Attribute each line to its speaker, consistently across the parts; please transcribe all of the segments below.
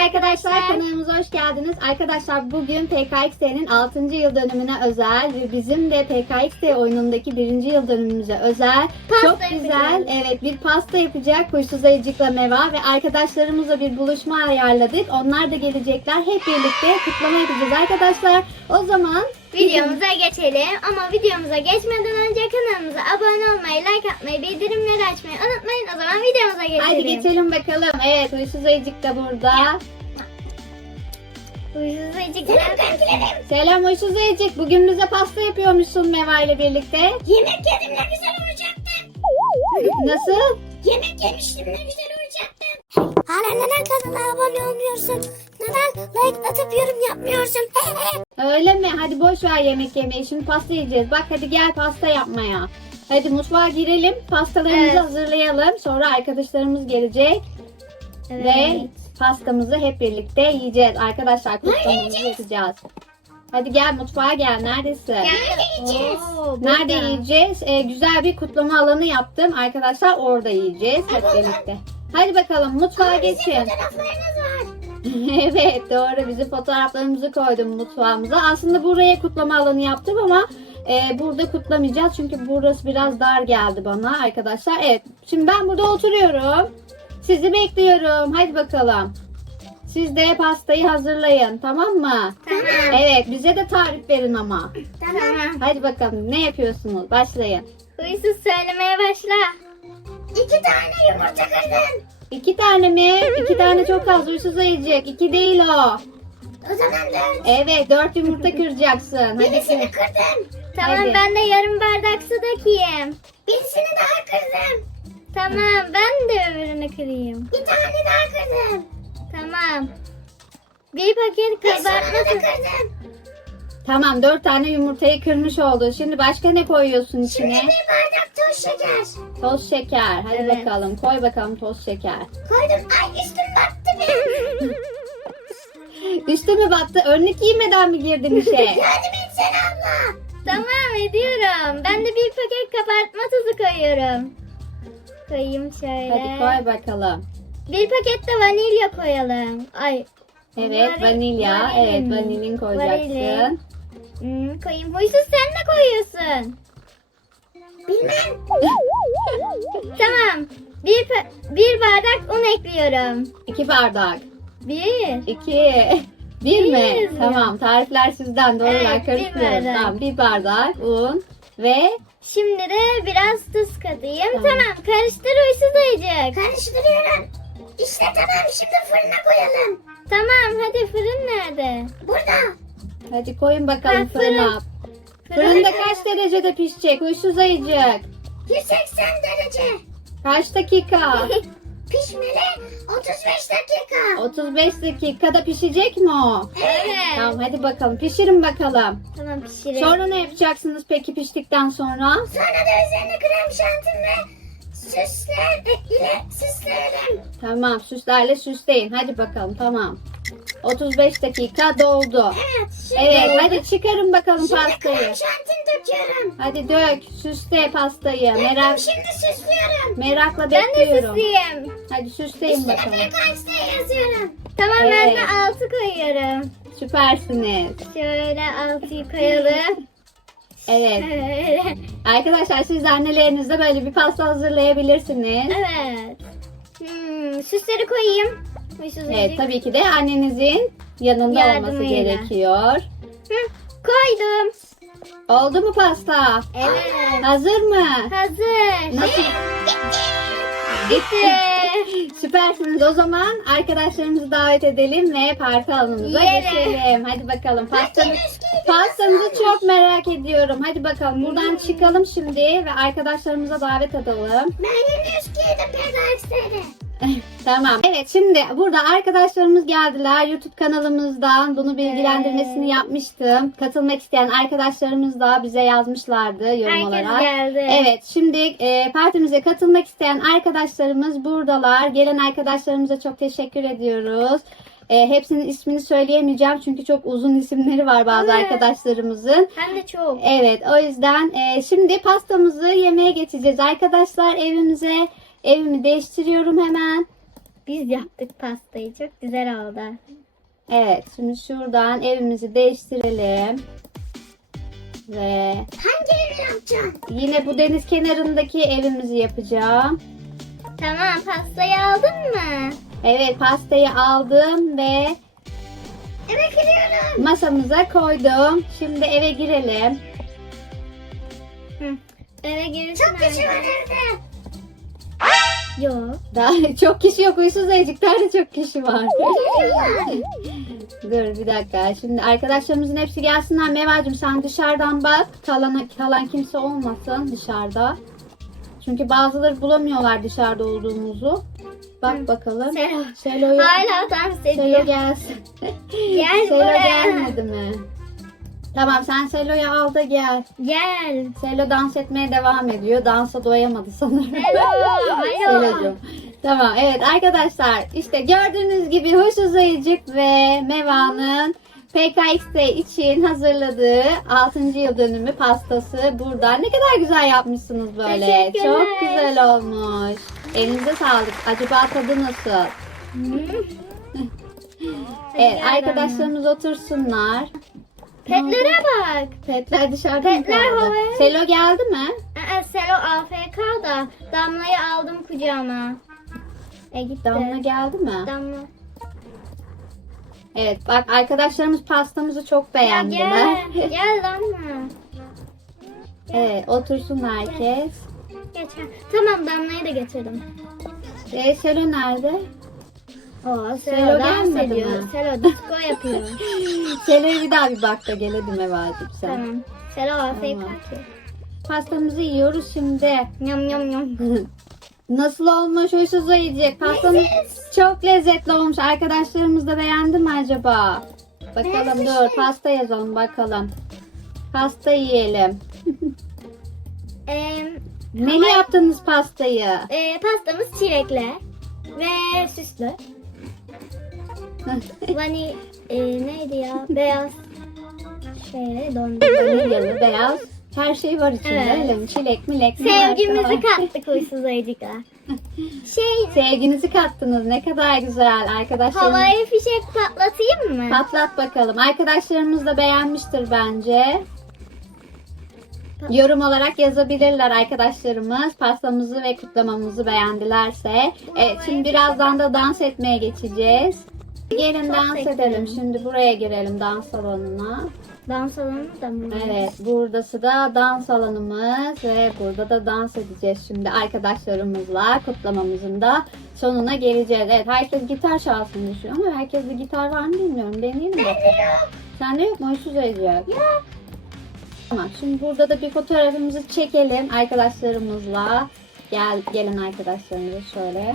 Speaker 1: arkadaşlar, kanalımıza hoş geldiniz. Arkadaşlar bugün PKXD'nin 6. yıl dönümüne özel ve bizim de PKXD oyunundaki 1. yıl dönümümüze özel çok güzel bir pasta yapacak Huysuz Ayıcık'la Meva ve arkadaşlarımızla bir buluşma ayarladık. Onlar da gelecekler. Hep birlikte kutlama yapacağız arkadaşlar. O zaman
Speaker 2: videomuza geçelim. Ama videomuza geçmeden önce kanalımıza abone olmayı, like atmayı, bildirimleri açmayı unutmayın. O zaman videomuza geçelim.
Speaker 1: Hadi geçelim bakalım. Evet, Huysuz Ayıcık da burada.
Speaker 2: Huysuz Ayıcık.
Speaker 1: Selam Huysuz Ayıcık. Bugün bize pasta yapıyormuşsun Meva ile birlikte.
Speaker 3: Yemek yedim, ne güzel olacaktı.
Speaker 1: Nasıl?
Speaker 3: Yemek yemiştim, ne güzel olacaktı. Hala neden kanala abone olmuyorsun? Neden like atıp yorum yapmıyorsun?
Speaker 1: Öyle mi? Hadi boş ver yemek yemeyi. Şimdi pasta yiyeceğiz. Bak hadi gel pasta yapmaya. Hadi mutfağa girelim. Pastalarımızı hazırlayalım. Sonra arkadaşlarımız gelecek. Ve pastamızı hep birlikte yiyeceğiz. Arkadaşlar kutlamamızı yapacağız. Hadi gel mutfağa gel. Neredesin?
Speaker 3: Nerede yiyeceğiz?
Speaker 1: Nerede yiyeceğiz? Güzel bir kutlama alanı yaptım. Arkadaşlar orada yiyeceğiz hep birlikte. Hadi bakalım mutfağa geçin.
Speaker 3: Fotoğraflarınız var.
Speaker 1: Evet doğru, bizim fotoğraflarımızı koydum mutfağımıza. Aslında buraya kutlama alanı yaptım ama burada kutlamayacağız. Çünkü burası biraz dar geldi bana arkadaşlar. Evet, şimdi ben burada oturuyorum. Sizi bekliyorum. Hadi bakalım. Siz de pastayı hazırlayın, tamam mı?
Speaker 2: Tamam.
Speaker 1: Evet, bize de tarif verin ama.
Speaker 2: Tamam.
Speaker 1: Hadi bakalım, ne yapıyorsunuz? Başlayın.
Speaker 2: Huysuz söylemeye başla.
Speaker 3: 2 tane yumurta kırdın.
Speaker 1: 2 tane mi? 2 tane çok az, Huysuz Ayıcık. 2 değil o.
Speaker 3: O zaman 4.
Speaker 1: Evet, 4 yumurta kıracaksın. Hadi
Speaker 3: Birisini kırdım.
Speaker 2: Tamam,
Speaker 1: Hadi.
Speaker 2: ben de yarım bardak su dökeyim.
Speaker 3: Birisini daha kırdım.
Speaker 2: Tamam, ben de öbürünü kırayım.
Speaker 3: Bir tane daha kırdım.
Speaker 2: Tamam. Bir paket
Speaker 3: Ve sonunu
Speaker 2: kabartma
Speaker 3: da
Speaker 2: tozu.
Speaker 3: kırdım.
Speaker 1: Tamam, 4 tane yumurtayı kırmış oldun. Şimdi başka ne koyuyorsun
Speaker 3: Şimdi
Speaker 1: içine?
Speaker 3: 1 bardak toz şeker.
Speaker 1: Toz şeker. Hadi
Speaker 2: Evet.
Speaker 1: bakalım. Koy bakalım toz şeker.
Speaker 3: Koydum. Ay üstüm battı benim.
Speaker 1: Üstü mü battı? Önlük giymeden mi girdin işe?
Speaker 3: Yardım etsene abla.
Speaker 2: Tamam, ediyorum. Ben de bir paket kabartma tozu koyuyorum. Koyayım şöyle.
Speaker 1: Hadi koy bakalım.
Speaker 2: Bir paket de vanilya koyalım. Ay.
Speaker 1: Evet, vanilya. Evet, vanilin koyacaksın.
Speaker 2: Koyayım. Huysuz, sen ne koyuyorsun?
Speaker 3: Bilmem.
Speaker 2: Tamam. Bir bardak un ekliyorum.
Speaker 1: 2 bardak.
Speaker 2: 1.
Speaker 1: 2. 1 mi?
Speaker 2: Bir.
Speaker 1: Tamam, tarifler sizden. Doğru,
Speaker 2: Evet,
Speaker 1: ben
Speaker 2: bir
Speaker 1: karıştırıyorum.
Speaker 2: bardak.
Speaker 1: Tamam, 1 bardak un ve
Speaker 2: Şimdi de biraz tuz katayım.
Speaker 1: Tamam.
Speaker 2: Tamam. Karıştır Huysuz Ayıcık.
Speaker 3: Karıştırıyorum. İşte tamam, şimdi fırına koyalım.
Speaker 2: Tamam, hadi fırın nerede?
Speaker 3: Burada.
Speaker 1: hadi koyun bakalım
Speaker 2: Ha, fırın.
Speaker 1: fırına. Fırında kaç derecede pişecek Huysuz Ayıcık?
Speaker 3: 180 derece.
Speaker 1: Kaç dakika?
Speaker 3: Pişmeli 35 dakika.
Speaker 1: 35 dakikada pişecek mi o?
Speaker 2: Evet.
Speaker 1: Tamam, hadi bakalım pişirin bakalım.
Speaker 2: Tamam, pişirelim.
Speaker 1: Sonra ne yapacaksınız peki piştikten sonra?
Speaker 3: Sonra da üzerine krem şanti ve süsler ile süsleyelim.
Speaker 1: Tamam, süslerle süsleyin. Hadi bakalım, tamam. 35 dakika doldu.
Speaker 3: Evet, şimdi,
Speaker 1: Evet, hadi çıkarın bakalım
Speaker 3: şimdi
Speaker 1: pastayı.
Speaker 3: krem şantini döküyorum.
Speaker 1: Hadi dök, süsle pastayı. Merak,
Speaker 3: Şimdi süslüyorum.
Speaker 1: merakla
Speaker 2: Ben de
Speaker 1: bekliyorum.
Speaker 2: süsleyeyim.
Speaker 1: Hadi süsleyin
Speaker 3: Üstüne
Speaker 1: bakalım.
Speaker 3: PKXD yazıyorum.
Speaker 2: Tamam, ben
Speaker 1: Evet.
Speaker 2: de 6 koyuyorum.
Speaker 1: Süpersiniz.
Speaker 2: Şöyle 6'yı koyalım.
Speaker 1: Evet.
Speaker 2: Şöyle.
Speaker 1: Arkadaşlar siz de annelerinizle böyle bir pasta hazırlayabilirsiniz.
Speaker 2: Evet. Süsleri koyayım. Huysuz
Speaker 1: Evet,
Speaker 2: Ayıcık.
Speaker 1: tabii ki de annenizin yanında olması
Speaker 2: Yardımıyla.
Speaker 1: gerekiyor.
Speaker 2: Koydum.
Speaker 1: Oldu mu pasta?
Speaker 2: Evet.
Speaker 1: Hazır mı?
Speaker 2: Hazır.
Speaker 1: Nasıl?
Speaker 2: Bitti.
Speaker 1: Süpersiniz. O zaman arkadaşlarımızı davet edelim ve parti alanımıza
Speaker 2: Yiyelim.
Speaker 1: geçelim. Hadi bakalım. Pastanızı çok merak ediyorum. Hadi bakalım. Buradan çıkalım şimdi ve arkadaşlarımıza davet edelim.
Speaker 3: Ben 22'de PKXD'de.
Speaker 1: Tamam. Evet, şimdi burada arkadaşlarımız geldiler. YouTube kanalımızdan bunu bilgilendirmesini yapmıştım. Katılmak isteyen arkadaşlarımız da bize yazmışlardı yorum
Speaker 2: Herkes
Speaker 1: olarak.
Speaker 2: geldi.
Speaker 1: Evet, şimdi partimize katılmak isteyen arkadaşlarımız buradalar. Gelen arkadaşlarımıza çok teşekkür ediyoruz. Hepsinin ismini söyleyemeyeceğim çünkü çok uzun isimleri var bazı
Speaker 2: Evet.
Speaker 1: arkadaşlarımızın.
Speaker 2: Hem de çok.
Speaker 1: Evet, o yüzden şimdi pastamızı yemeye geçeceğiz arkadaşlar evimize. Evimi değiştiriyorum hemen.
Speaker 2: Biz yaptık pastayı. Çok güzel oldu.
Speaker 1: Evet, şimdi şuradan evimizi değiştirelim. Ve
Speaker 3: Hangi evi yapacaksın?
Speaker 1: yine bu deniz kenarındaki evimizi yapacağım.
Speaker 2: Tamam, pastayı aldın mı?
Speaker 1: Evet, pastayı aldım ve
Speaker 3: Eve giriyorum.
Speaker 1: masamıza koydum. Şimdi eve girelim.
Speaker 2: Hı. Eve girsin.
Speaker 3: Çok kişi var evde.
Speaker 2: Yok.
Speaker 1: Daha çok kişi yok. Huysuz ayıcıklarda çok kişi var. Dur bir dakika. Şimdi arkadaşlarımızın hepsi gelsinler. Mevacığım sen dışarıdan bak. Kalan kimse olmasın dışarıda. Çünkü bazıları bulamıyorlar dışarıda olduğumuzu. Bak bakalım.
Speaker 2: Selo.
Speaker 1: Selo'yu
Speaker 2: Hala dans
Speaker 1: Selo
Speaker 2: ediyor.
Speaker 1: gelsin.
Speaker 2: Gel
Speaker 1: Selo
Speaker 2: buraya.
Speaker 1: gelmedi mi? Tamam sen Selo'yu al da gel.
Speaker 2: Gel.
Speaker 1: Selo dans etmeye devam ediyor. Dansa doyamadı sanırım.
Speaker 2: Alo.
Speaker 1: Selo'cum. Tamam evet arkadaşlar işte gördüğünüz gibi Huysuz Ayıcık ve Meva'nın PKXD için hazırladığı 6. yıl dönümü pastası burada. Ne kadar güzel yapmışsınız böyle.
Speaker 2: Teşekkürler.
Speaker 1: Çok güzel olmuş. Elinize sağlık. Acaba tadı nasıl? Evet
Speaker 2: gel
Speaker 1: arkadaşlarımız otursunlar.
Speaker 2: Petlere bak.
Speaker 1: Petler dışarıda mı
Speaker 2: Petler
Speaker 1: kaldı?
Speaker 2: havaya.
Speaker 1: Selo geldi mi?
Speaker 2: Selo AFK da Damla'yı aldım kucağıma. Gitti.
Speaker 1: Damla geldi mi?
Speaker 2: Damla.
Speaker 1: Evet bak arkadaşlarımız pastamızı çok beğendiler.
Speaker 2: Gel. Gel Damla.
Speaker 1: Evet otursun herkes.
Speaker 2: Geç. Tamam, Damla'yı da getirdim.
Speaker 1: Selo nerede?
Speaker 2: Oo,
Speaker 1: Selo
Speaker 2: Selo dans
Speaker 1: gelmedi
Speaker 2: ediyor.
Speaker 1: mi?
Speaker 2: Selo disco yapıyor.
Speaker 1: Selo'ya bir daha bir bak da gel hadi Mevacığım sen.
Speaker 2: Tamam. Selo AFK
Speaker 1: Tamam.
Speaker 2: ki.
Speaker 1: Pastamızı yiyoruz şimdi.
Speaker 2: Yum yum yum.
Speaker 1: Nasıl olmuş Huysuz Ayıcık? Pastamız çok lezzetli olmuş. Arkadaşlarımız da beğendi mi acaba? Bakalım dur pasta yazalım bakalım. Pasta yiyelim. Neli yaptınız pastayı?
Speaker 2: Pastamız çilekli ve süslü. Neydi ya? Beyaz dondurma.
Speaker 1: Vanilyalı, beyaz. Her şey var içinde
Speaker 2: Evet.
Speaker 1: öyle mi? Çilek, milek, ne varsa
Speaker 2: Sevgimizi
Speaker 1: var.
Speaker 2: kattık Huysuz Ayıcık'a.
Speaker 1: Sevginizi kattınız. Ne kadar güzel arkadaşlar.
Speaker 2: Havai fişek patlatayım mı?
Speaker 1: Patlat bakalım. Arkadaşlarımız da beğenmiştir bence. Yorum olarak yazabilirler arkadaşlarımız. Pastamızı ve kutlamamızı beğendilerse. Evet şimdi birazdan da dans etmeye geçeceğiz. Gelin
Speaker 2: Çok
Speaker 1: dans
Speaker 2: bekliyorum.
Speaker 1: edelim. Şimdi buraya girelim dans salonuna.
Speaker 2: Dans salonu da mı?
Speaker 1: Evet burası da dans alanımız ve burada da dans edeceğiz şimdi arkadaşlarımızla. Kutlamamızın da sonuna geleceğiz. Evet herkes gitar çalsın düşünüyor ama herkeste gitar var mı bilmiyorum. Deneyelim bakalım. Sende yok mu? Huysuz Ayıcık?
Speaker 2: Yok.
Speaker 1: Tamam şimdi burada da bir fotoğrafımızı çekelim arkadaşlarımızla. Gelin arkadaşlarımıza şöyle.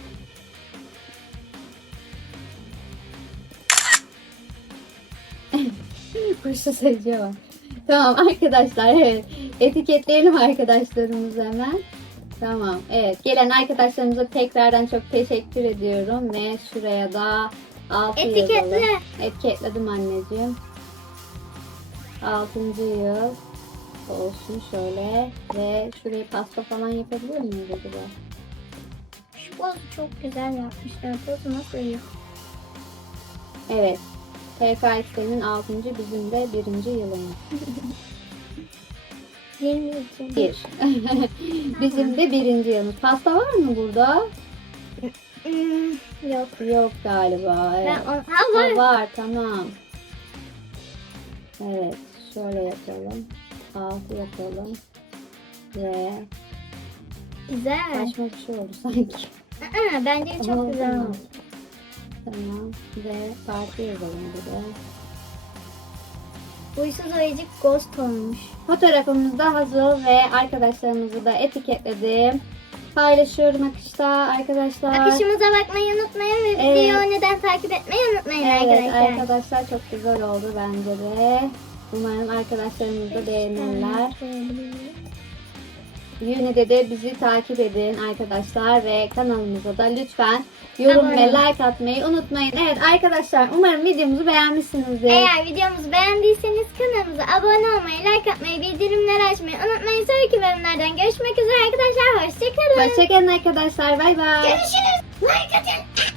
Speaker 1: Huysuz Ayıcık'a bak. Tamam arkadaşlar evet. Etiketleyelim arkadaşlarımızı hemen. Tamam evet. Gelen arkadaşlarımıza tekrardan çok teşekkür ediyorum. Ve şuraya da 6
Speaker 2: Etiketle.
Speaker 1: yazalım. Etiketledim anneciğim. 6. yıl olsun şöyle. Ve şuraya pasta falan yapabilir miyiz acaba?
Speaker 2: Şu pozu çok güzel yapmışlar. Pozu nasıl iyi?
Speaker 1: Evet. PKX'nin 6. bizim de 1. yılımız.
Speaker 2: 22.
Speaker 1: 1. Bizim de 1. yılımız. Pasta var mı burada?
Speaker 2: Yok.
Speaker 1: Yok galiba. Evet.
Speaker 2: Var.
Speaker 1: Var tamam. Evet şöyle yapalım. 6 yapalım. Ve
Speaker 2: Güzel.
Speaker 1: saçma bir şey oldu sanki.
Speaker 2: Bence çok
Speaker 1: Oldu
Speaker 2: güzel
Speaker 1: mu?
Speaker 2: oldu.
Speaker 1: Tamam. Ve parti yazalım bir de.
Speaker 2: Huysuz Ayıcık ghost olmuş.
Speaker 1: Fotoğrafımız da hazır ve arkadaşlarımızı da etiketledim. Paylaşıyorum akışta arkadaşlar.
Speaker 2: Akışımıza bakmayı unutmayın ve
Speaker 1: Evet.
Speaker 2: videoyu neden takip etmeyi unutmayın
Speaker 1: Evet
Speaker 2: arkadaşlar.
Speaker 1: arkadaşlar çok güzel oldu bence de. Umarım arkadaşlarımız da beğenirler. Uni'de de bizi takip edin arkadaşlar ve kanalımıza da lütfen yorum
Speaker 2: Abone
Speaker 1: ve
Speaker 2: olun.
Speaker 1: like atmayı unutmayın. Evet arkadaşlar umarım videomuzu beğenmişsinizdir.
Speaker 2: Eğer videomuzu beğendiyseniz kanalımıza abone olmayı, like atmayı, bildirimleri açmayı unutmayın. Sonraki bölümlerden görüşmek üzere arkadaşlar. Hoşçakalın.
Speaker 1: Hoşçakalın arkadaşlar. Bay bay.
Speaker 3: Görüşürüz. Like atın.